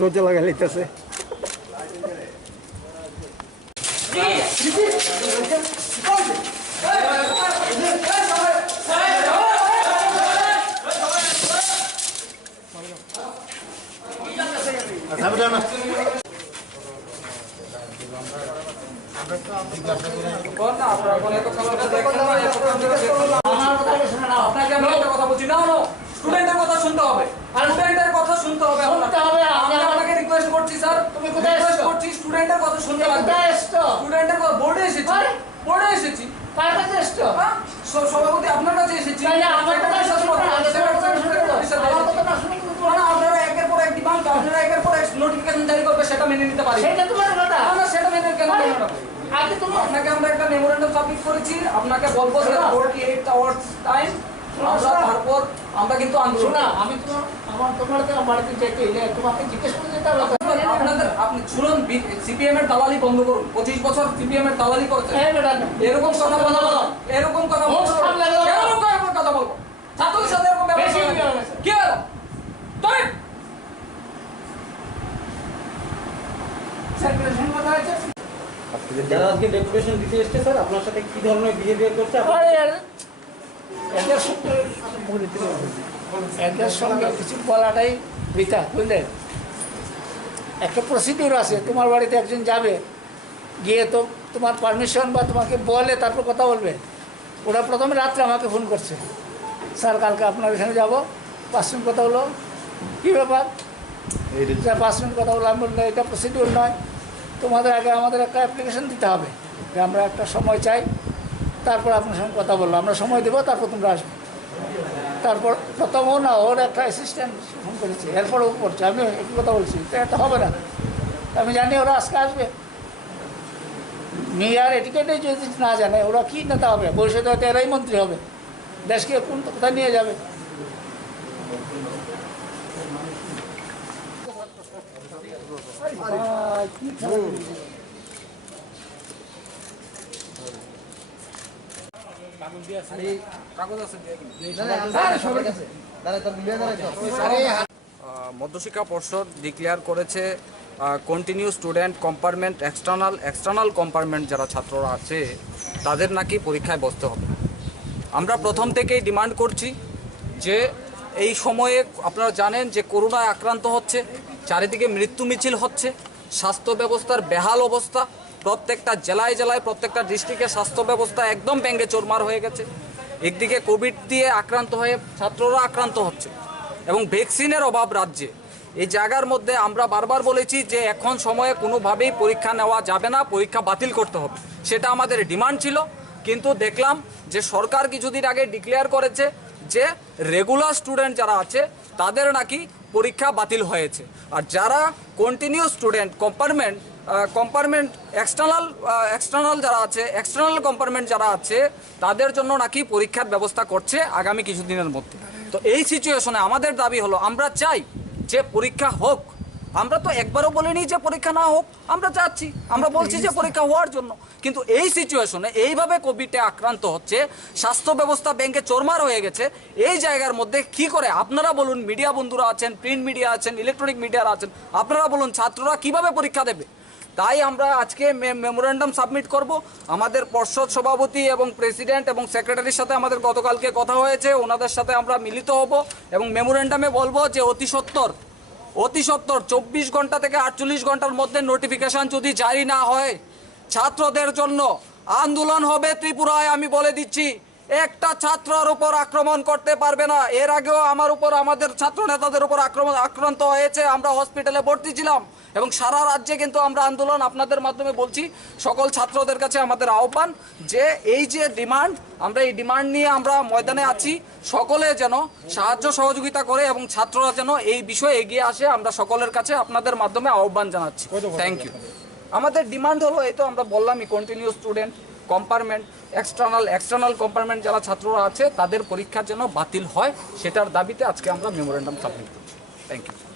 দরজা লাগাই লিতেছে। স্টুডেন্টের কথা শুনতে হবে, স্টুডেন্টের কথা শুনতে হবে, আমি আপনাকে রিকোয়েস্ট করছি স্যার, তুমি কোথায় রিকোয়েস্ট করছি স্টুডেন্টের কথা শুনতে হবে। স্টুডেন্টের কথা বোর্ডে এসেছি, বোর্ডে এসেছি, কার কাছে এসছো? সভাপতি আপনার কাছে এসেছি। আমার কথা শুনতে হবে, আপনারা একের পর এক ডিমান্ড, আপনারা একের পর এক নোটিফিকেশন জারি করবে, সেটা মেনে নিতে পারি। সেটা তোমার কথা না, সেটা মেনে কেন মেনে নেব? আপনাকে আমরা একটা মেমোরেন্ডাম সাবমিট করেছি, আপনাকে বলবো যে 48 আওয়ার্স টাইম, তারপর আমরা কিন্তু আন্দোলন। আমি তো তোমার বাড়িতে যেতে তোমাকে জিজ্ঞেস করে যেতে হবে আপনাদের। আপনি শুনুন, সিপিএম এর দালালি বন্ধ করুন। 25 বছর সিপিএম এর দালালি করছেন, এরকম কথা বলো, এরকম কথা বলো, এরকম কথা বলবো ছাত্রদের সাথে এরকম ব্যবহার কি হলো? তাই সার্কুলেশন কথা আছে, যারা আজকে ডেপুটেশন দিতে এসেছে স্যার, আপনার সাথে কি ধরনের বিহেভিয়ার করছে? এদের সঙ্গে কিছু বলাটাই বৃথা, বুঝলেন? একটা প্রসিডিউর আছে, তোমার বাড়িতে একজন যাবে, গিয়ে তো তোমার পারমিশন বা তোমাকে বলে তারপর কথা বলবে। ওরা প্রথমে রাত্রে আমাকে ফোন করছে, স্যার কালকে আপনার এখানে যাবো, 5 মিনিট কথা হলো, কী ব্যাপার? 5 মিনিট কথা বললাম, বললে এটা প্রসিডিউর নয়, তোমাদের আগে আমাদের একটা অ্যাপ্লিকেশন দিতে হবে যে আমরা একটা সময় চাই, তারপর আপনার সঙ্গে কথা বললো, আমরা সময় দেবো, তারপর তোমরা আসবে। তারপর প্রথমও না, ওর একটা অ্যাসিস্ট্যান্ট ফোন করেছে, এরপর ও করছে, আমি একটু কথা বলছি, তো এটা হবে না। আমি জানি ওরা আজকে আসবে। মেয়ার এটিকেটে যদি না জানে, ওরা কী নেতা হবে? ভবিষ্যতে হয়তো এরাই মন্ত্রী হবে, দেশকে কোথায় নিয়ে যাবে? মধ্যশিক্ষা পর্ষদ ডিক্লেয়ার করেছে continue student compartment, external compartment যারা ছাত্ররা আছে তাদের নাকি পরীক্ষায় বসতে হবে। আমরা প্রথম থেকেই ডিমান্ড করছি যে এই সময়ে আপনারা জানেন যে করোনায় আক্রান্ত হচ্ছে, চারিদিকে মৃত্যু মিছিল হচ্ছে, স্বাস্থ্য ব্যবস্থার বেহাল অবস্থা, প্রত্যেকটা জেলায় জেলায় প্রত্যেকটা ডিস্ট্রিক্টে স্বাস্থ্য ব্যবস্থা একদম ভেঙে চোরমার হয়ে গেছে। একদিকে কোভিড দিয়ে আক্রান্ত হয়ে ছাত্ররা আক্রান্ত হচ্ছে এবং ভ্যাকসিনের অভাব রাজ্যে। এই জায়গার মধ্যে আমরা বারবার বলেছি যে এখন সময়ে কোনোভাবেই পরীক্ষা নেওয়া যাবে না, পরীক্ষা বাতিল করতে হবে, সেটা আমাদের ডিমান্ড ছিল। কিন্তু দেখলাম যে সরকার কিছুদিন আগে ডিক্লেয়ার করেছে যে রেগুলার স্টুডেন্ট যারা আছে তাদের নাকি পরীক্ষা বাতিল হয়েছে, আর যারা কন্টিনিউ স্টুডেন্ট কম্পার্টমেন্ট এক্সটার্নাল যারা আছে, এক্সটার্নাল কম্পার্টমেন্ট যারা আছে তাদের জন্য নাকি পরীক্ষার ব্যবস্থা করছে আগামী কিছুদিনের মধ্যে। তো এই সিচুয়েশনে আমাদের দাবি হলো, আমরা চাই যে পরীক্ষা হোক। আমরা তো একবারও বলিনি যে পরীক্ষা না হোক, আমরা চাচ্ছি, আমরা বলছি যে পরীক্ষা হওয়ার জন্য। কিন্তু এই সিচুয়েশনে এইভাবে কোভিডে আক্রান্ত হচ্ছে, স্বাস্থ্য ব্যবস্থা ব্যাংকে চোরমার হয়ে গেছে, এই জায়গার মধ্যে কি করে আপনারা বলুন, মিডিয়া বন্ধুরা আছেন, প্রিন্ট মিডিয়া আছেন, ইলেকট্রনিক মিডিয়া আছেন, আপনারা বলুন ছাত্ররা কিভাবে পরীক্ষা দেবে? তাই আমরা আজকে মেমোরেন্ডাম সাবমিট করব। আমাদের পর্ষদ সভাপতি এবং প্রেসিডেন্ট এবং সেক্রেটারির সাথে আমাদের গতকালকে কথা হয়েছে, ওনাদের সাথে আমরা মিলিত হব এবং মেমোরেন্ডামে বলবো যে অতি সত্বর 24 ঘন্টা থেকে 48 ঘন্টার মধ্যে নোটিফিকেশন যদি জারি না হয়, ছাত্রদের জন্য আন্দোলন হবে ত্রিপুরায়। আমি বলে দিচ্ছি, একটা ছাত্রের উপর আক্রমণ করতে পারবে না। এর আগেও আমার উপর, আমাদের ছাত্র নেতাদের উপর আক্রান্ত হয়েছে, আমরা হসপিটালে ভর্তি ছিলাম এবং সারা রাজ্যে কিন্তু আমরা আন্দোলন আপনাদের মাধ্যমে বলছি। সকল ছাত্রদের কাছে আমাদের আহ্বান যে এই যে ডিমান্ড, আমরা এই ডিমান্ড নিয়ে আমরা ময়দানে আছি, সকলে যেন সাহায্য সহযোগিতা করে এবং ছাত্ররা যেন এই বিষয়ে এগিয়ে আসে, আমরা সকলের কাছে আপনাদের মাধ্যমে আহ্বান জানাচ্ছি। Thank you. আমাদের ডিমান্ড হলো, এই তো আমরা বললামই, continue student compartment, external compartment যারা ছাত্ররা আছে তাদের পরীক্ষা যেন বাতিল হয়, সেটার দাবিতে আজকে আমরা মেমোরেন্ডাম সাবমিট করছি। Thank you.